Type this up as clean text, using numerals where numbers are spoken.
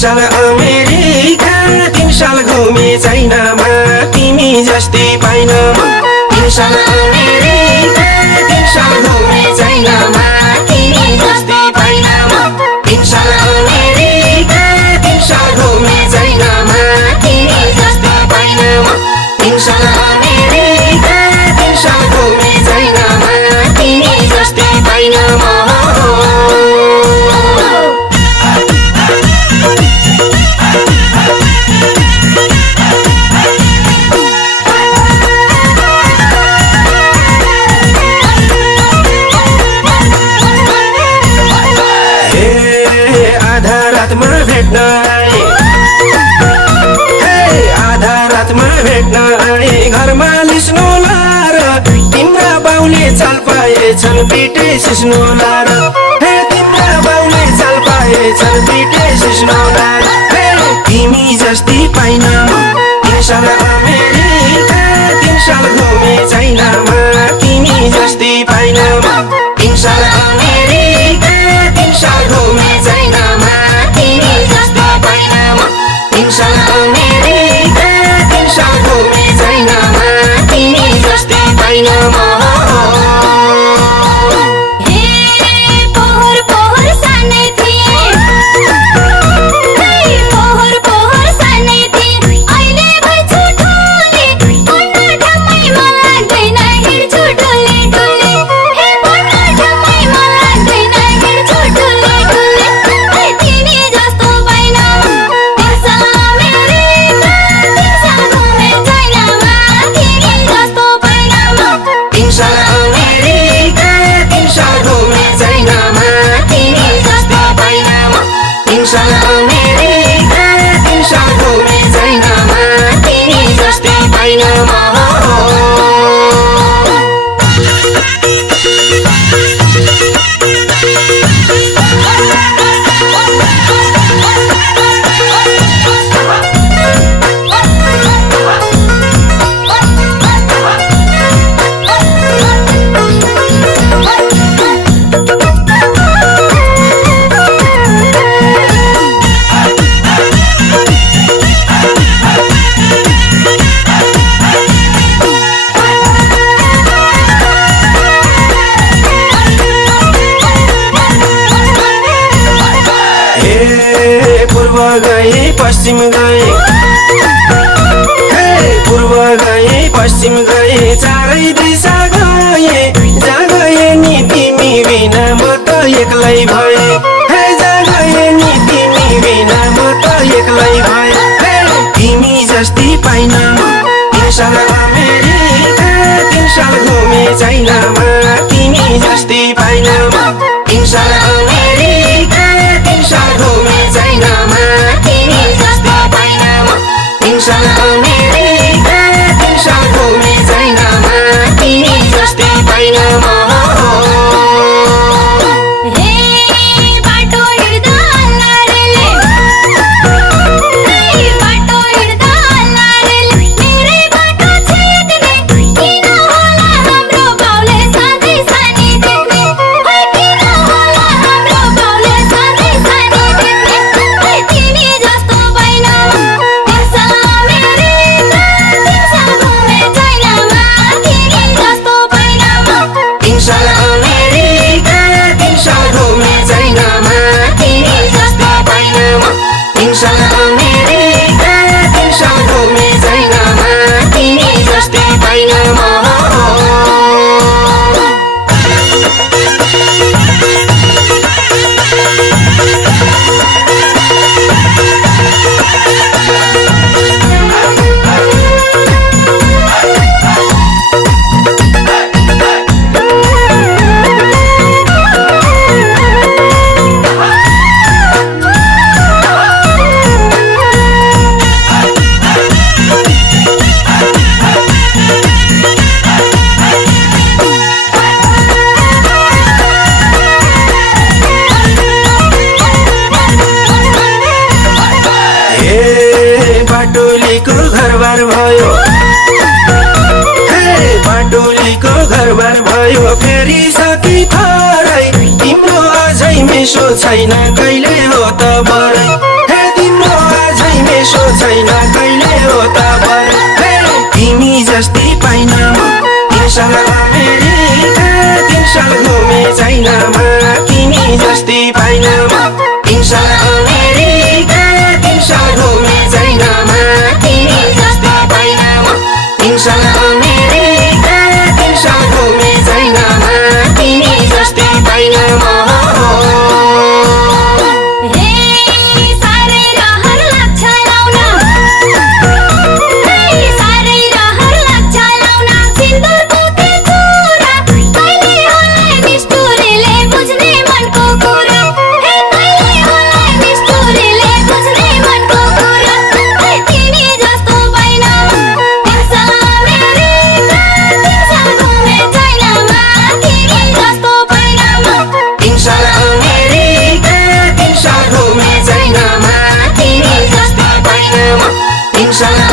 साल अमेरिका 3 साल घुमे चाइनामा तिमी जस्तै पाइन म 3 साल अमेरिका 3 साल घुमे चाइनामा तिमी जस्तै पाइन म 3 साल अमेरिका 3 साल घुमे चाइनामा तिमी जस्तै पाइन म 3 साल अमेरिका 3 साल घुमे चाइनामा तिमी जस्तै पाइन म घरमा लिस्नु लार तिम्रा बाउले चाल पाएछन् पिटे सिस्नु लार हे तिम्रा बाउले चाल पाएछन् पिटे सिस्नु लार हे तिमी जस्तै पाइन म 3 साल अमेरिका 3 साल घुमे चाइनामा तिमी जस्तै पाइन म 3 साल अमेरिका 3 साल घुमे चाइनामा तिमी जस्तै पाइन म 3 साल अमेरिका 3 साल घुमे चाइनामा तिमी जस्तै पाइन म पूर्व गए पश्चिम गए पूर्व गए पश्चिम गए चारै दिशा गए जहाँ गए नि तिमी बिना म त एक्लै भए जहाँ गए नि तिमी बिना म त एक्लै भए तिमी जस्तै पाइन म 3 साल अमेरिका 3 साल घुमे चाइनामा तिमी जस्तै पाइन म 3 साल अमेरिका 3 साल घुमे चाइनामा तिमी जस्तै पाइन म 3 साल अमेरिका 3 साल घुमे चाइनामा तिमी जस्तै पाइन म बाटोलीको घरबार भयो बाटोलीको घरबार भयो फेरि साथी थरै तिम्रो अझै मेसो छैन कहिले हो त बरै छैन कहिले हो त बर तिमी जस्ती पाइन म 3 साल अमेरिका 3 साल घुमे चाइनामा तिमी जस्ती पाइन म 3 साल अमेरिका 3 साल घुमे चाइनामा तिमी जस्ती पाइन म 3 साल अमेरिका 3 साल घुमे चाइनामा तिमी जस्ती पाइन म Inshallah